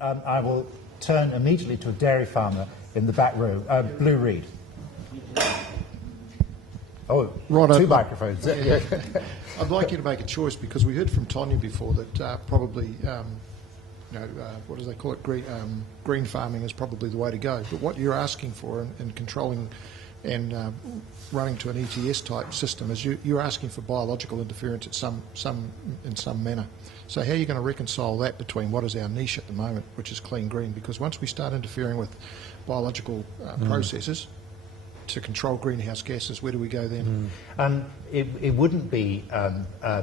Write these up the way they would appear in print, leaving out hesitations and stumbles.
I will turn immediately to a dairy farmer in the back row, Blue Reed. Oh, right, two microphones. I'd like you to make a choice, because we heard from Tonya before that probably, what do they call it, green farming is probably the way to go. But what you're asking for in controlling and running to an ETS type system is you're asking for biological interference in some manner. So how are you going to reconcile that between what is our niche at the moment, which is clean green? Because once we start interfering with biological processes to control greenhouse gases, where do we go then? It wouldn't be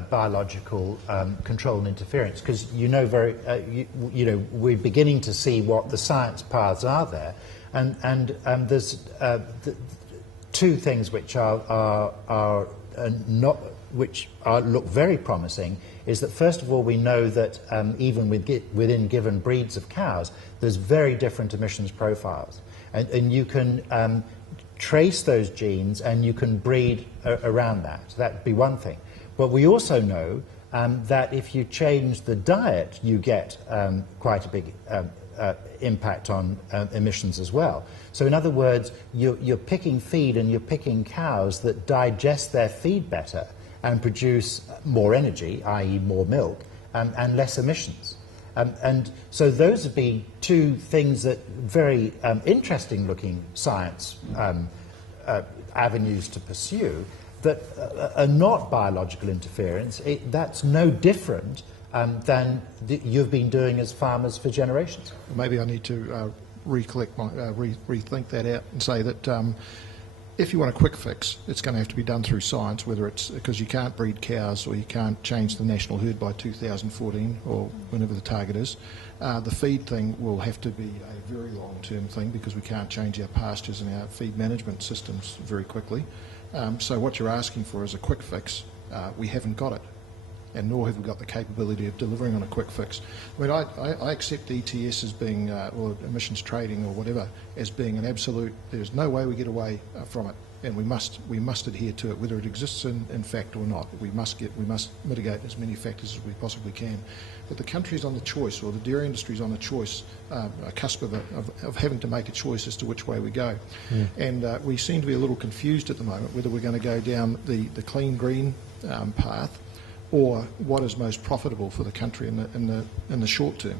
biological control and interference, because we're beginning to see what the science paths are there, and there's two things which look very promising. Is that first of all, we know that even within given breeds of cows, there's very different emissions profiles, and you can trace those genes and you can breed around that. So that'd be one thing. But we also know that if you change the diet, you get quite a big impact on emissions as well. So in other words, you're picking feed and you're picking cows that digest their feed better and produce more energy, i.e. more milk, and less emissions. And so those would be two things that very interesting looking science avenues to pursue that are not biological interference. That's no different than you've been doing as farmers for generations. Maybe I need to rethink that out and say that if you want a quick fix, it's going to have to be done through science, whether it's because you can't breed cows or you can't change the national herd by 2014 or whenever the target is. The feed thing will have to be a very long-term thing, because we can't change our pastures and our feed management systems very quickly. So what you're asking for is a quick fix. We haven't got it, and nor have we got the capability of delivering on a quick fix. I mean, I accept ETS as being, or emissions trading or whatever, as being an absolute, there's no way we get away from it, and we must adhere to it, whether it exists in fact or not. We must mitigate as many factors as we possibly can. But the country's on the choice, or the dairy industry's on the choice, a cusp of having to make a choice as to which way we go. And we seem to be a little confused at the moment whether we're going to go down the clean green path, or what is most profitable for the country in the short term.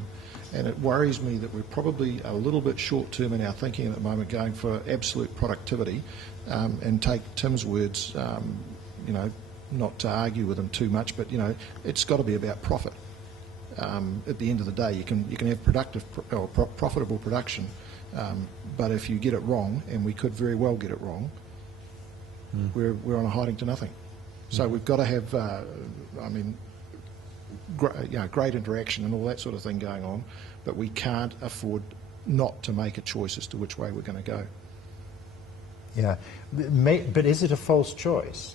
And it worries me that we're probably a little bit short term in our thinking at the moment, going for absolute productivity, and take Tim's words, not to argue with him too much, but it's got to be about profit. At the end of the day, you can have productive or profitable production, but if you get it wrong, and we could very well get it wrong, we're on a hiding to nothing. So we've got to have, great interaction and all that sort of thing going on, but we can't afford not to make a choice as to which way we're going to go. Yeah, but is it a false choice?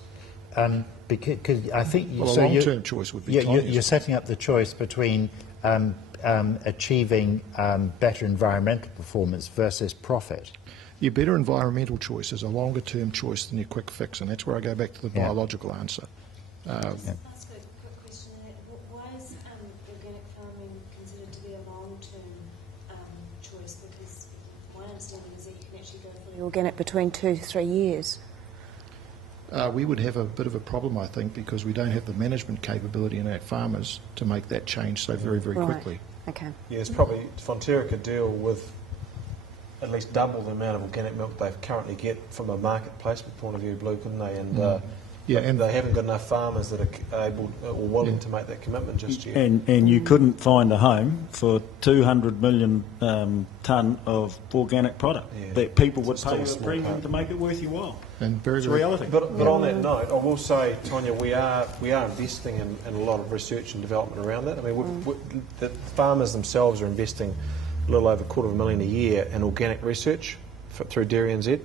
Because I think a long-term choice would be. You're setting up the choice between achieving better environmental performance versus profit. Your better environmental choice is a longer-term choice than your quick fix, and that's where I go back to the biological answer. Ask a quick question. Why is organic farming considered to be a long-term choice? Because my understanding is that you can actually go fully organic between 2 to 3 years. We would have a bit of a problem, I think, because we don't have the management capability in our farmers to make that change so very, very quickly. Okay. Yeah, it's probably Fonterra could deal with at least double the amount of organic milk they currently get from a market placement point of view, Blue, couldn't they? And and they haven't got enough farmers that are able or willing to make that commitment just yet. And you couldn't find a home for 200 million tonne of organic product that people would pay a premium to make it worth your while. And it's a reality. But on that note, I will say, Tonya, we are investing in a lot of research and development around that. I mean, the farmers themselves are investing a little over $250,000 a year in organic research through Dairy NZ.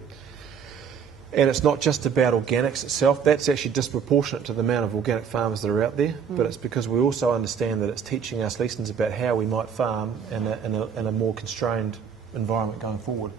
And it's not just about organics itself. That's actually disproportionate to the amount of organic farmers that are out there. But it's because we also understand that it's teaching us lessons about how we might farm in a more constrained environment going forward.